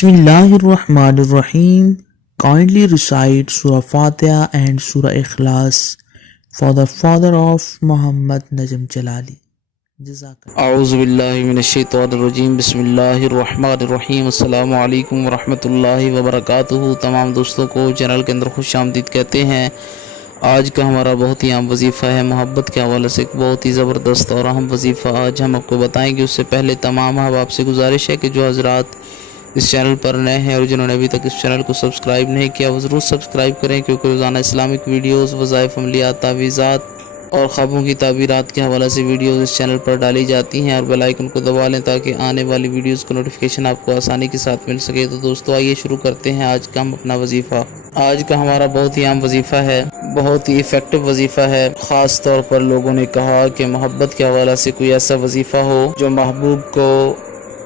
Bismillahirrahmanirrahim. Kindly recite Surah Fatiha and Surah Ikhlas for the father of Muhammad Najm Jalali. Jazakallah. اعوذ باللہ من الشیطان الرجیم بسم اللہ الرحمن الرحیم السلام علیکم ورحمۃ اللہ وبرکاتہ۔ تمام دوستوں کو چینل کے اندر خوش آمدید کہتے ہیں۔ آج کا ہمارا بہت ہی اہم وظیفہ ہے، محبت کے حوالے سے ایک بہت ہی زبردست اور اہم وظیفہ آج ہم آپ کو بتائیں گے۔ اس سے پہلے تمام احباب سے گزارش ہے کہ جو حضرات اس چینل پر نئے ہیں اور جنہوں نے ابھی تک اس چینل کو سبسکرائب نہیں کیا وہ ضرور سبسکرائب کریں، کیونکہ روزانہ اسلامک ویڈیوز، وظائف، عملیات، تعویذات اور خوابوں کی تعبیرات کے حوالے سے ویڈیوز اس چینل پر ڈالی جاتی ہیں، اور بیل آئیکن کو دبا لیں تاکہ آنے والی ویڈیوز کا نوٹیفیکیشن آپ کو آسانی کے ساتھ مل سکے۔ تو دوستو آئیے شروع کرتے ہیں آج کا ہم اپنا وظیفہ۔ آج کا ہمارا بہت ہی اہم وظیفہ ہے، بہت ہی ایفیکٹو وظیفہ ہے۔ خاص طور پر لوگوں نے کہا کہ محبت کے حوالے سے کوئی ایسا وظیفہ ہو جو محبوب کو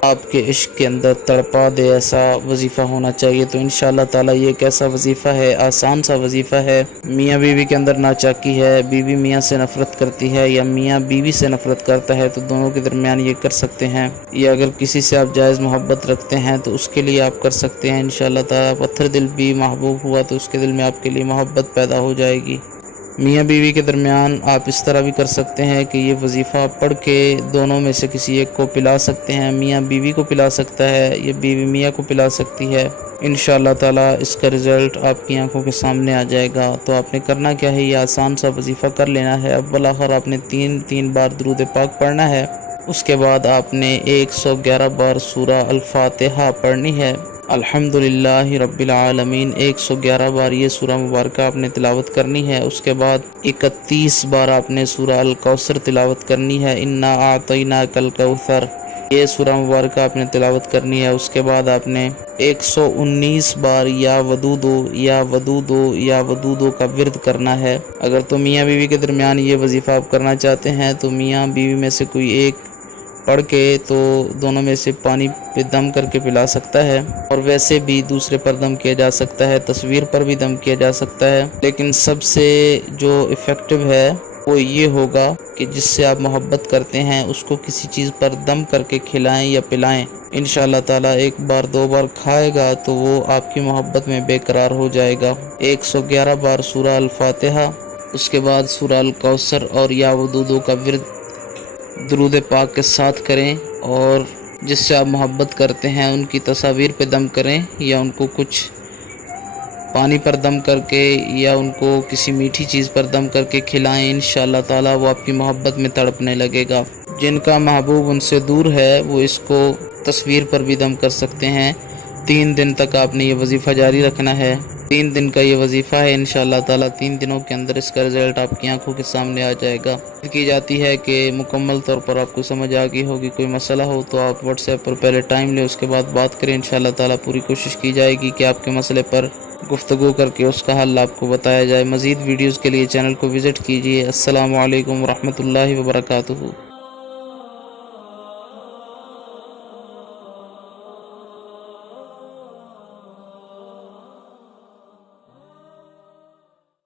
آپ کے عشق کے اندر تڑپا دے، ایسا وظیفہ ہونا چاہیے۔ تو انشاءاللہ تعالی یہ ایک ایسا وظیفہ ہے، آسان سا وظیفہ ہے۔ میاں بیوی کے اندر ناچاکی ہے، بیوی میاں سے نفرت کرتی ہے یا میاں بیوی سے نفرت کرتا ہے، تو دونوں کے درمیان یہ کر سکتے ہیں، یا اگر کسی سے آپ جائز محبت رکھتے ہیں تو اس کے لیے آپ کر سکتے ہیں انشاءاللہ تعالی۔ پتھر دل بھی محبوب ہوا تو اس کے دل میں آپ کے لیے محبت پیدا ہو جائے گی۔ میاں بیوی کے درمیان آپ اس طرح بھی کر سکتے ہیں کہ یہ وظیفہ پڑھ کے دونوں میں سے کسی ایک کو پلا سکتے ہیں۔ میاں بیوی کو پلا سکتا ہے یا بیوی میاں کو پلا سکتی ہے۔ انشاءاللہ تعالی اس کا رزلٹ آپ کی آنکھوں کے سامنے آ جائے گا۔ تو آپ نے کرنا کیا ہے، یہ آسان سا وظیفہ کر لینا ہے۔ اول آخر آپ نے تین بار درود پاک پڑھنا ہے۔ اس کے بعد آپ نے 111 بار سورہ الفاتحہ پڑھنی ہے۔ الحمدللہ رب العالمین 111 بار یہ سورہ مبارکہ آپ نے تلاوت کرنی ہے۔ اس کے بعد 31 بار آپ نے سورہ الکوثر تلاوت کرنی ہے۔ انا اعطیناک الکوثر یہ سورہ مبارکہ آپ نے تلاوت کرنی ہے۔ اس کے بعد آپ نے 119 بار یا ودودو یا ودودو یا ودودو کا ورد کرنا ہے۔ اگر تو میاں بیوی کے درمیان یہ وظیفہ آپ کرنا چاہتے ہیں تو میاں بیوی میں سے کوئی ایک پڑھ کے تو دونوں میں سے پانی پہ دم کر کے پلا سکتا ہے، اور ویسے بھی دوسرے پر دم کیا جا سکتا ہے، تصویر پر بھی دم کیا جا سکتا ہے، لیکن سب سے جو ایفیکٹو ہے وہ یہ ہوگا کہ جس سے آپ محبت کرتے ہیں اس کو کسی چیز پر دم کر کے کھلائیں یا پلائیں۔ انشاءاللہ تعالی ایک بار دو بار کھائے گا تو وہ آپ کی محبت میں بے قرار ہو جائے گا۔ 111 بار سورہ الفاتحہ، اس کے بعد سورہ الکوثر اور یا ودودو کا ورد درود پاک کے ساتھ کریں، اور جس سے آپ محبت کرتے ہیں ان کی تصاویر پہ دم کریں یا ان کو کچھ پانی پر دم کر کے یا ان کو کسی میٹھی چیز پر دم کر کے کھلائیں۔ انشاءاللہ تعالی وہ آپ کی محبت میں تڑپنے لگے گا۔ جن کا محبوب ان سے دور ہے وہ اس کو تصویر پر بھی دم کر سکتے ہیں۔ 3 دن تک آپ نے یہ وظیفہ جاری رکھنا ہے۔ 3 دن کا یہ وظیفہ ہے انشاءاللہ تعالی۔ 3 دنوں کے اندر اس کا رزلٹ آپ کی آنکھوں کے سامنے آ جائے گا۔ کی جاتی ہے کہ مکمل طور پر آپ کو سمجھ آ گئی ہوگی۔ کوئی مسئلہ ہو تو آپ واٹس ایپ پر پہلے ٹائم لیں، اس کے بعد بات کریں۔ انشاءاللہ تعالی پوری کوشش کی جائے گی کہ آپ کے مسئلے پر گفتگو کر کے اس کا حل آپ کو بتایا جائے۔ مزید ویڈیوز کے لیے چینل کو وزٹ کیجیے۔ السلام علیکم ورحمۃ اللہ وبرکاتہ۔